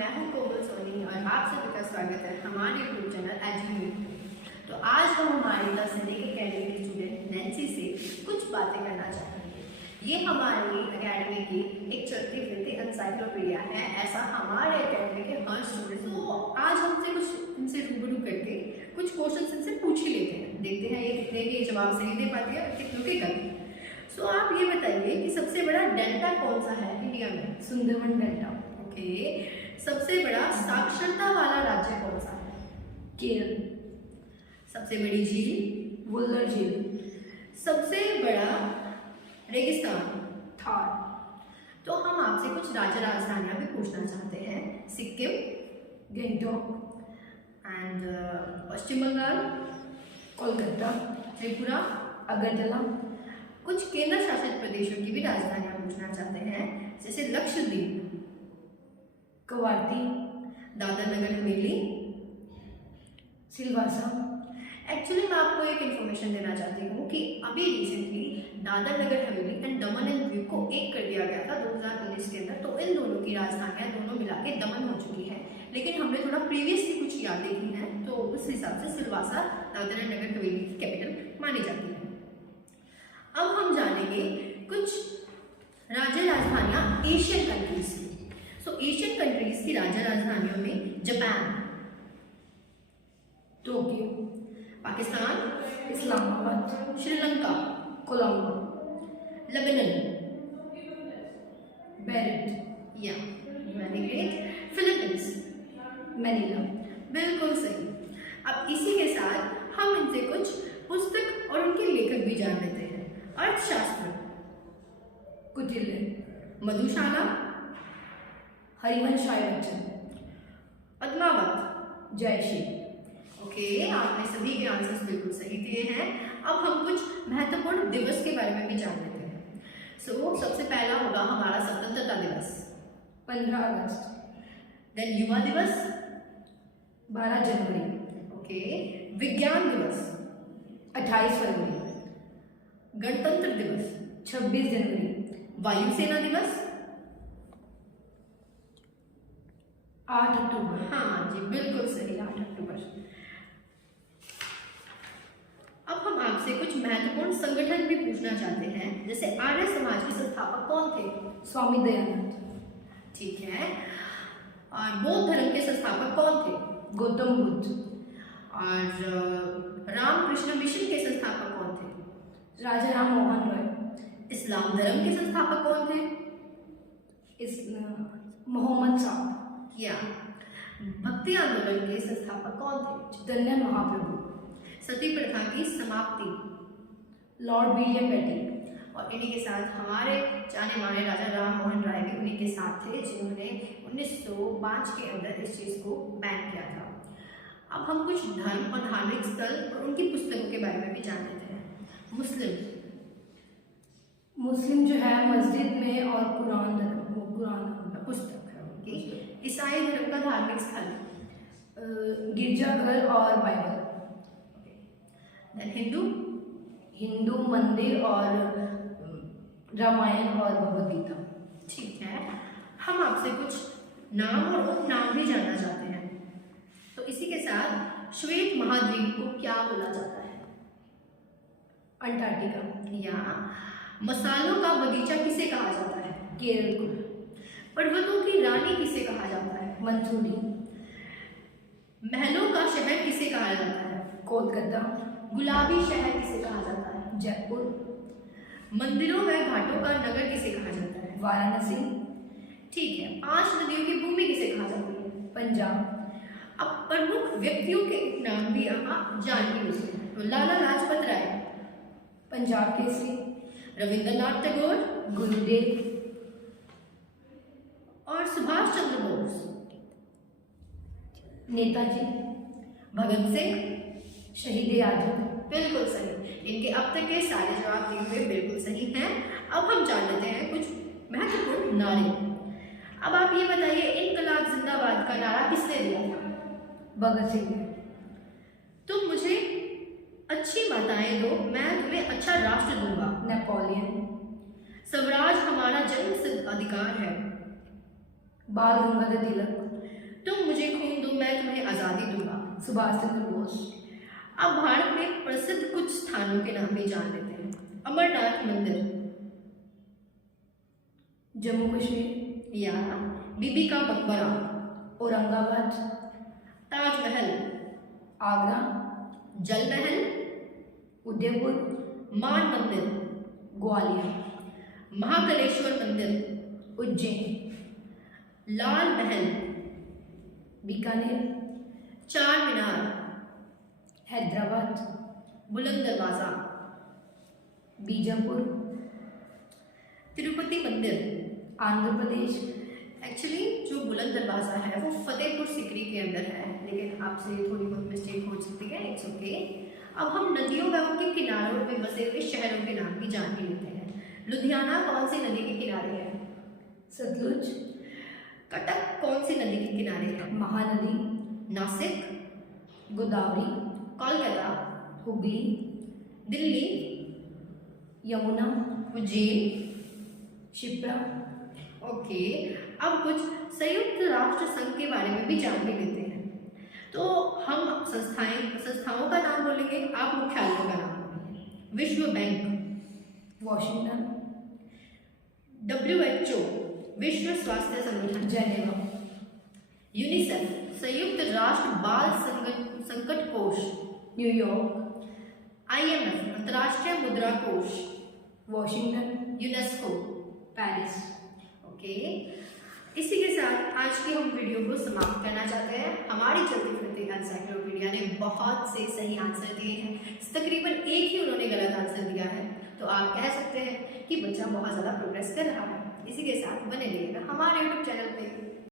मैं हूं कोमल सोनी और आप सभी का स्वागत है हमारे यूट्यूब चैनल एजुमेट। तो आज हम हमारी 10वीं के कैटेगरी स्टूडेंट नैन्सी से कुछ बातें करना चाहेंगे। ये हमारी अकेडमी की एक चलती फिरती एनसाइक्लोपीडिया है, ऐसा हमारे अकेडमी के हर स्टूडेंट। तो आज हमसे कुछ इनसे रूबरू करके कुछ क्वेश्चन इनसे पूछ ही लेते हैं, देखते हैं ये कितने के जवाब सही दे पाती है और कितनों के गलत। सो आप ये बताइए कि सबसे बड़ा डेल्टा कौन सा है इंडिया में? सुंदरवन डेल्टा। ओके। सबसे बड़ा साक्षरता वाला राज्य कौन सा है? केरल। सबसे बड़ी झील? वुल्लर झील। सबसे बड़ा रेगिस्तान? थार। तो हम आपसे कुछ राज्य राजधानियां भी पूछना चाहते हैं। सिक्किम, गैंगटॉक एंड पश्चिम बंगाल, कोलकाता, त्रिपुरा, अगरतला। कुछ केंद्र शासित प्रदेशों की भी राजधानियां पूछना चाहते हैं, जैसे लक्षद्वीप, कवारती, दादर नगर हवेली, सिलवासा। एक्चुअली मैं आपको एक इन्फॉर्मेशन देना चाहती हूँ कि अभी recently Dadar Nagar Haveli and Daman and Diu को एक कर दिया गया था 2019 के अंदर। तो इन दोनों की राजधानियां दोनों मिला के दमन हो चुकी है, लेकिन हमने थोड़ा प्रीवियसली कुछ यादें की हैं, तो उस हिसाब से सिलवासा दादर एंड नगर हवेली की कैपिटल मानी जाती है। अब हम जानेंगे कुछ राज्य राजधानियां एशियन कंट्रीज की। सो एशियन कंट्रीज की राज्य राजधानियों में Japan, Tokyo, Pakistan, Islamabad, Sri Lanka, Colombo, Lebanon, Beirut, या वेरी ग्रेट, फिलीपींस, मैनीला। बिल्कुल सही। अब इसी के साथ हम इनसे कुछ पुस्तक और उनके लेखक भी जान लेते हैं। अर्थशास्त्र, कुटिल्य, मधुशाला, हरिवंश राय बच्चन, पद्मावत, जयश्री। ओके, आपने सभी के आंसर्स बिल्कुल सही दिए हैं। अब हम कुछ महत्वपूर्ण दिवस के बारे में भी जान लेते हैं। सो सबसे पहला होगा हमारा स्वतंत्रता दिवस, 15 अगस्त। देन युवा दिवस, 12 जनवरी। ओके। विज्ञान दिवस, 28 फरवरी। गणतंत्र दिवस, 26 जनवरी। वायुसेना दिवस, 8 अक्टूबर। हाँ जी बिल्कुल सही, 8 अक्टूबर। अब हम आपसे कुछ महत्वपूर्ण संगठन भी पूछना चाहते हैं, जैसे आर्य समाज के संस्थापक कौन थे? स्वामी दयानंद। ठीक है। और बौद्ध धर्म के संस्थापक कौन थे? गौतम बुद्ध। और रामकृष्ण मिशन के संस्थापक कौन थे? राजा राम मोहन रॉय। इस्लाम धर्म के संस्थापक कौन थे? मोहम्मद साहब। या भक्ति आंदोलन के संस्थापक कौन थे? चैतन्य महाप्रभु। सती प्रथा की समाप्ति, लॉर्ड विलियम बेटी। और इन्हीं के साथ हमारे जाने माने राजा राम मोहन राय भी उन्हीं के साथ थे, जिन्होंने 1905 के अंदर इस चीज़ को बैन किया था। अब हम कुछ धर्म और धार्मिक स्थल और उनकी पुस्तकों के बारे में भी जान लेते हैं। मुस्लिम जो है मस्जिद में और कुरान पुस्तक है उनकी। ईसाई धर्म का धार्मिक स्थल, गिरजाघर और बाइबल। हिंदू मंदिर और रामायण और भगवद गीता। ठीक है। हम आपसे कुछ नाम और उपनाम भी जानना चाहते हैं। तो इसी के साथ श्वेत महाद्वीप को क्या बोला जाता है? अंटार्कटिका। या मसालों का बगीचा किसे कहा जाता है? केरल को। पर्वतों की रानी किसे कहा जाता है? मंसूरी। महलों का शहर किसे कहा जाता है? कोलकाता। गुलाबी शहर किसे कहा जाता है? जयपुर। मंदिरों व घाटों का नगर किसे कहा जाता है? वाराणसी। ठीक है। 5 नदियों की भूमि किसे कहा जाती है? पंजाब। अब प्रमुख व्यक्तियों के नाम भी आप जान लीजिए। तो लाला लाजपत राय, पंजाब केसरी। रविंद्रनाथ टैगोर, गुरुदेव और सुभाष चंद्र बोस, नेताजी, भगत सिंह, शहीद आजम। बिल्कुल सही। इनके अब तक के सारे जवाब दिए हुए बिल्कुल सही हैं। अब हम जान लेते हैं कुछ महत्वपूर्ण नारे। अब आप ये बताइए, इनकलाब जिंदाबाद का नारा किसने दिया था? भगत सिंह। तुम मुझे अच्छी माताएं दो, मैं तुम्हें अच्छा राष्ट्र दूंगा। नेपोलियन। स्वराज हमारा जन्मसिद्ध अधिकार है। बाल गंगाधर तिलक। तुम मुझे खून दो, मैं तुम्हें आज़ादी दूंगा। सुभाष चंद्र बोस। अब भारत में प्रसिद्ध कुछ स्थानों के नाम भी जान लेते हैं। अमरनाथ मंदिर, जम्मू कश्मीर। या बीबी का मकबरा, औरंगाबाद। ताजमहल, आगरा। जल महल, उदयपुर। मान मंदिर, ग्वालियर। महाकालेश्वर मंदिर, उज्जैन। लाल महल, बीकानेर। चार मीनार, हैदराबाद। बुलंद दरवाजा, बीजापुर। तिरुपति मंदिर। आंध्र प्रदेश। एक्चुअली जो बुलंद दरवाजा है वो फतेहपुर सिकरी के अंदर है, लेकिन आपसे थोड़ी बहुत मिस्टेक हो सकती है, इट्स ओके। अब हम नदियों व उनके किनारों में बसे हुए शहरों के नाम भी जान ही लेते हैं। लुधियाना कौन सी नदी के किनारे है? सतलुज। कटक कौन सी नदी के किनारे है? महानदी। नासिक, गोदावरी। कोलकाता, हुगली। दिल्ली, यमुना। उज्जैन। शिप्रा। ओके, अब कुछ संयुक्त राष्ट्र संघ के बारे में भी जान ही लेते हैं। तो हम संस्थाओं का नाम बोलेंगे, आप मुख्यालयों का नाम बोलेंगे। विश्व बैंक, वॉशिंगटन। WHO, विश्व स्वास्थ्य संगठन। जेनेवा। यूनिसेफ, संयुक्त राष्ट्र बाल संकट कोष। न्यूयॉर्क। IMF, अंतर्राष्ट्रीय मुद्रा कोष। वॉशिंगटन। UNESCO, Paris. ओके। इसी के साथ आज की हम वीडियो को समाप्त करना चाहते हैं। हमारी चलती फिरती एनसाइक्लोपीडिया ने बहुत से सही आंसर दिए हैं, तकरीबन एक ही उन्होंने गलत आंसर दिया है, तो आप कह सकते हैं कि बच्चा बहुत ज़्यादा प्रोग्रेस कर रहा है। इसी के साथ बने रहिएगा हमारे YouTube चैनल पे।